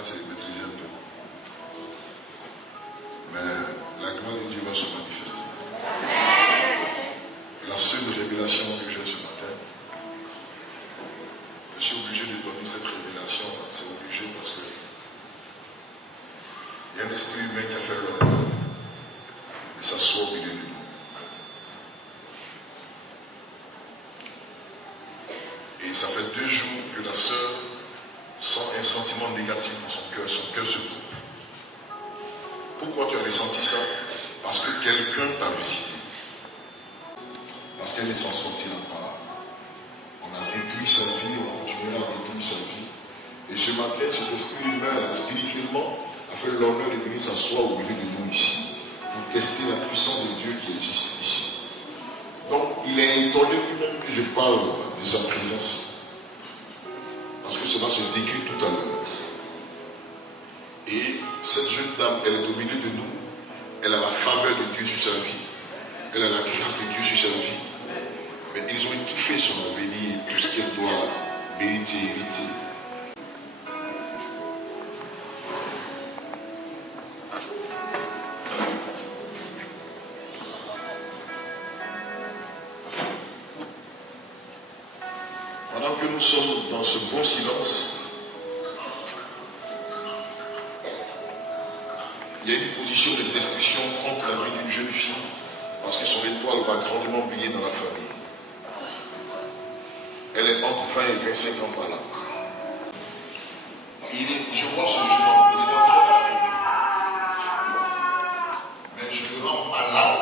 là c'est maîtrisé un peu. Mais la gloire de Dieu va se manifester. La seule révélation que j'ai ce matin, je suis obligé de donner cette révélation, c'est obligé parce que il y a un esprit humain qui a fait l'honneur de s'asseoir au milieu de nous. Et ça fait 2 jours que la sœur sent un sentiment négatif dans son cœur se coupe. Pourquoi tu as ressenti ça? Parce que quelqu'un t'a visité. Parce qu'elle ne s'en sortira pas. On a détruit sa vie, on continuera à détruire sa vie. Et ce matin, cet esprit humain, spirituellement, a fait l'honneur de venir s'asseoir au milieu de nous ici, pour tester la puissance de Dieu qui existe ici. Donc, il est étonné lui-même que je parle de sa présence. Parce que cela se décrit tout à l'heure. Et cette jeune dame, elle est au milieu de nous. Elle a la faveur de Dieu sur sa vie. Elle a la grâce de Dieu sur sa vie. Mais ils ont étouffé son avenir, tout ce qu'elle doit mériter, hériter. Pendant que nous sommes dans ce bon silence, il y a une position de destruction contre la vie d'une jeune fille, parce que son étoile va grandement briller dans la famille. Elle est entre 20 et 25 ans par là. Je vois ce jeune homme, il est en train d'arriver. Mais je le rends malade.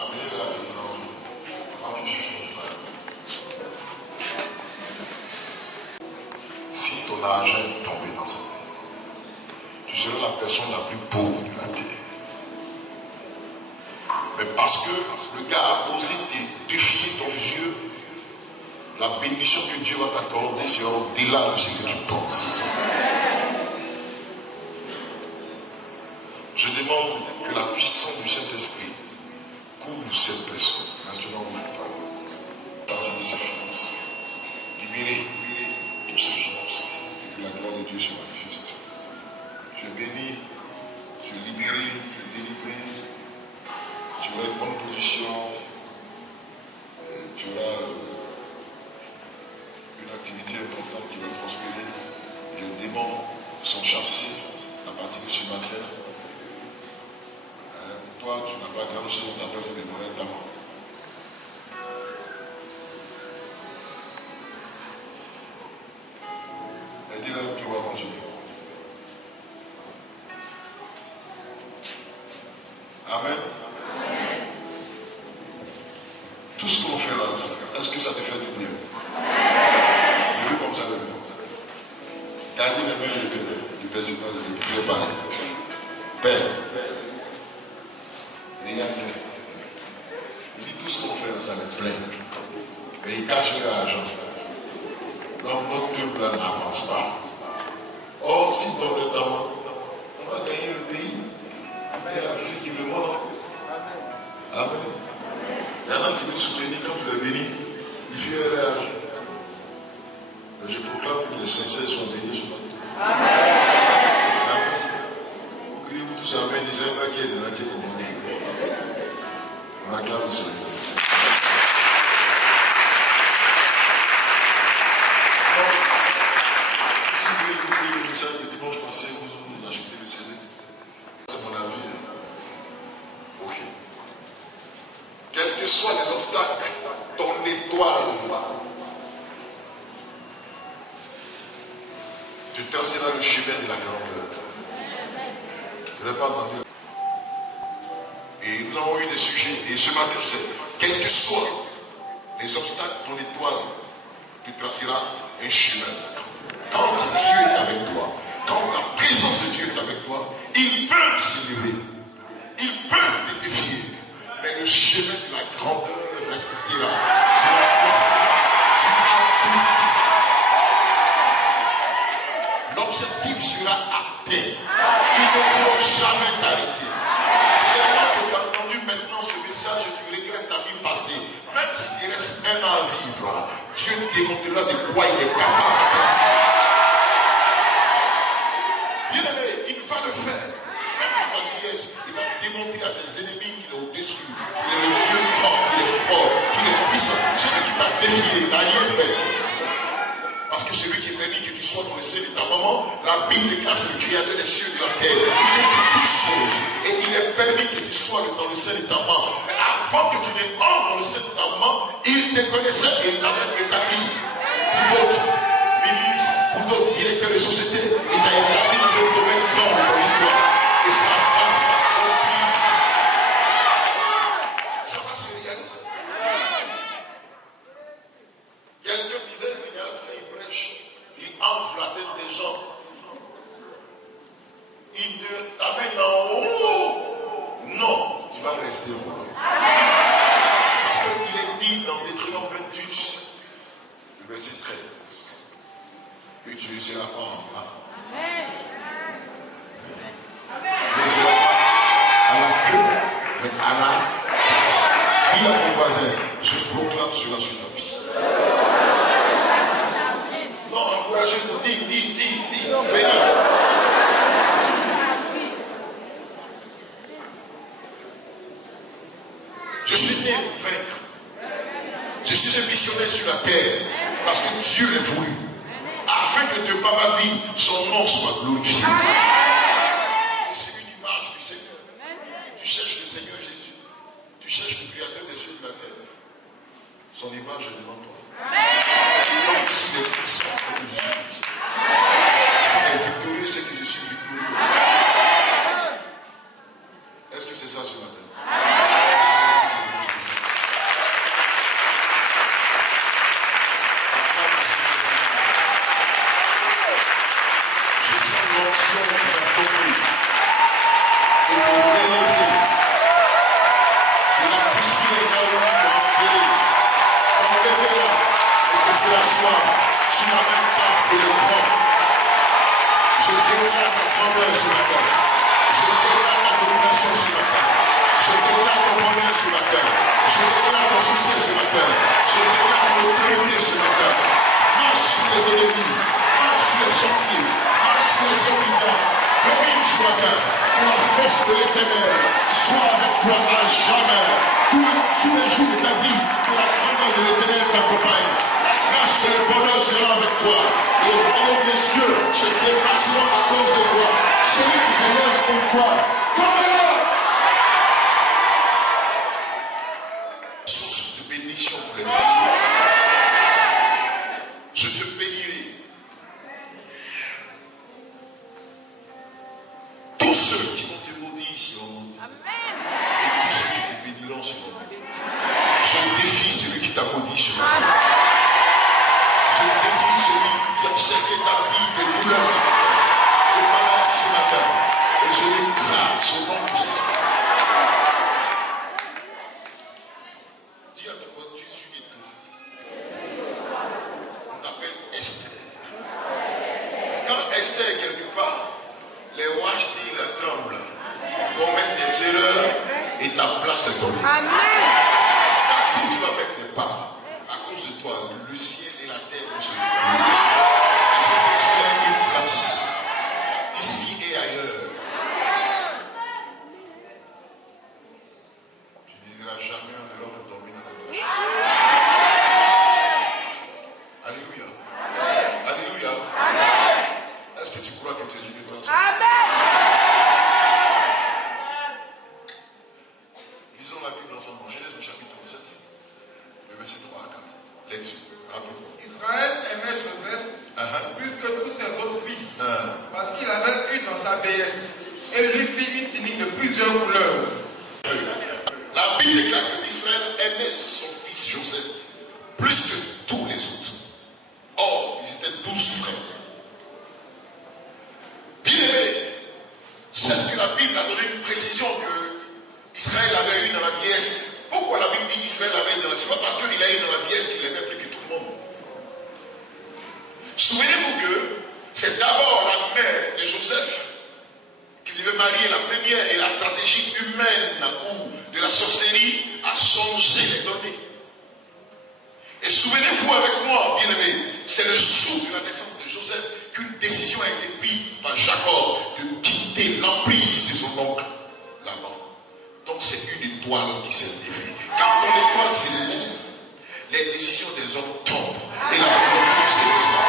Amenez-la, je le rends vite. Avant que je finisse mal. Si ton argent est tombé dans un pays, tu seras la personne la plus pauvre de la terre. Mais parce que le gars a osé défier ton Dieu, la bénédiction que Dieu va t'accorder sera au-delà de ce que tu penses. Je demande que la puissance du Saint-Esprit couvre cette personne. Maintenant, on ne parle pas. Partie de ses finances. Libérer toutes ses finances. Et que la gloire de Dieu se manifeste. Tu es béni, tu es libéré, tu es délivré. Tu auras une bonne position, tu auras une activité importante qui va prospérer. Les démons sont chassés à partir de ce matin. Toi, tu n'as pas grand chose, on t'appelle des moyens d'amant. Et dis-là, tu vas continuer. Amen. Tout ce qu'on fait là, est-ce que ça te fait du bien? Le comme ça, le gardez les mains du personnage de préparer. Père, regarde-le. Il dit tout ce qu'on fait là, ça me plaît. Mais il cache l'argent. Donc notre peuple là n'avance pas. Or, si ton notamment, on va gagner le pays. Et la fille qui le montre. Amen. Il y en a qui veulent soutenir quand tu le bénis, il fait l'âge. Mais je proclame que les sincères sont bénis ce matin. Amen. Vous criez-vous tous Amen, disez un paquet de laquelle vous demandez. On acclame le Seigneur. Si vous voulez écouter le message de dimanche passé, vous achetez le CD. C'est mon avis. Ok. Quels que soient les obstacles, ton étoile, tu traceras le chemin de la grandeur. Je n'ai pas entendu. Et nous avons eu des sujets, et ce matin, c'est quels que soient les obstacles, ton étoile, tu traceras un chemin. Quand Dieu est avec toi, quand la présence de Dieu est avec toi, ils peuvent s'élever, ils peuvent te défier. Mais le chemin de la grandeur restera sur la question. Tu aboutis. L'objectif sera atteint. Ils ne pourront jamais t'arrêter. C'est tellement que tu as entendu maintenant ce message et tu regrettes ta vie passée. Même s'il reste un an à vivre, Dieu démontrera de quoi il est capable. Bien aimé, il va le faire. Même dans ta vieillesse, il va démontrer à tes ennemis qu'il est au-dessus, qu'il est le Dieu grand, qu'il est fort, qu'il est puissant. Celui qui t'a défié, n'a rien fait. Parce que celui qui permet que tu sois dans le sein de ta maman, la Bible déclare c'est le créateur des cieux et de la terre. Il te dit toutes choses. Et il est permis que tu sois dans le sein de ta maman. Mais avant que tu ne entres dans le sein de ta maman, il te connaissait et il t'a même établi. Pour d'autres milices, pour d'autres directeurs de société, il t'a établi dans un domaine grand de ton histoire. Et ça va s'accomplir. Ça va se réaliser. Quelqu'un disait, regarde ce qu'il prêche, il enfle la tête des gens. Il te t'amène en haut. Non, tu vas rester en haut. Parce qu'il est dit dans Deutéronome 28, le verset 13, que tu ne seras pas en bas. Ne seras pas à la queue, mais à la tête. Dis à ton voisin, je proclame cela sur ta vie. Non, encouragez-nous, dis, bénis. Je suis né pour vaincre. Je suis un missionnaire sur la terre parce que Dieu l'a voulu. Afin que de par ma vie, son nom soit glorifié. Et c'est une image du Seigneur. Tu cherches le Seigneur Jésus. Tu cherches le Créateur des cieux et de la terre. Son image est devant toi. Donc s'il est puissant, c'est que je suis puissant. S'il est victorieux, c'est que je suis victorieux. Est-ce que c'est ça ce matin? Et souvenez-vous avec moi, bien c'est le jour de la naissance de Joseph qu'une décision a été prise par Jacob de quitter l'emprise de son oncle Laban. Donc c'est une étoile qui s'est levée. Quand ton étoile s'élève, les décisions des hommes tombent et la volonté se descend.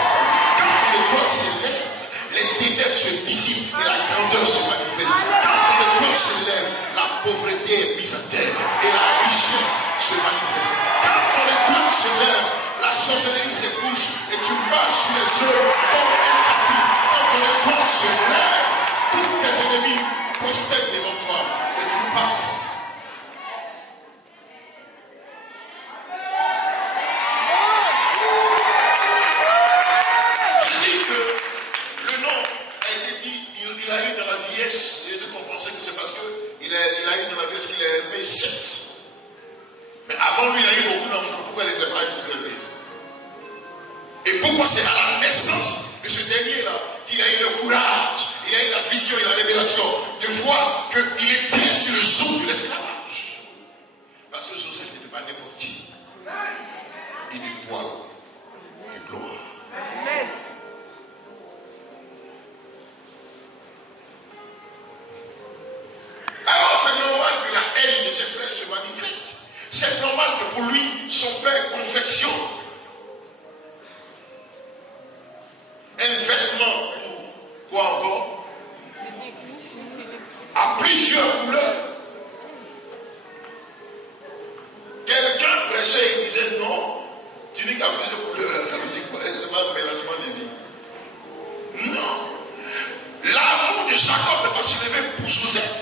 Quand ton étoile s'élève, les ténèbres se dissipent et la grandeur se manifeste. Quand ton étoile s'élève, la pauvreté est mise à terre et la richesse se manifeste. Quand ton étoile se lève, la sorcellerie se couche et tu marches sur les œufs comme un tapis. Quand ton étoile se lève, tous tes ennemis prospèrent devant toi et tu passes. Je dis que le nom a été dit, il a eu dans la vieillesse, et d'autres ont pensé que c'est parce qu'il a eu dans la vieillesse qu'il a aimé 7. Mais avant lui, il a eu beaucoup d'enfants. Pourquoi les Hébraïs tous élevés? Et pourquoi c'est à la naissance de ce dernier-là qu'il a eu le courage, il a eu la vision et la révélation de voir qu'il était sur le joug de l'esclavage. Parce que Joseph n'était pas n'importe qui. Une étoile de gloire. Alors c'est normal que la haine de ses frères se manifeste. C'est normal que pour lui, son père confectionne un vêtement ou quoi encore à plusieurs couleurs. Quelqu'un prêchait et disait non, tunique à plusieurs couleurs, ça veut dire quoi? C'est pas un mélange de vie. Non. L'amour de Jacob n'est pas s'élever pour Joseph.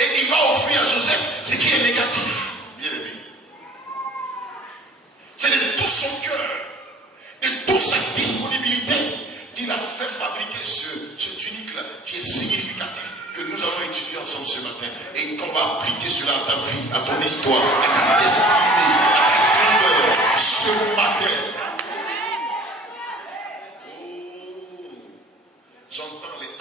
Et il va offrir à Joseph ce qui est négatif. Bien aimé. C'est de tout son cœur, de toute sa disponibilité qu'il a fait fabriquer ce tunique-là qui est significatif, que nous allons étudier ensemble ce matin et qu'on va appliquer cela à ta vie, à ton histoire, à ta destinée, à ta grandeur ce matin. Oh, j'entends les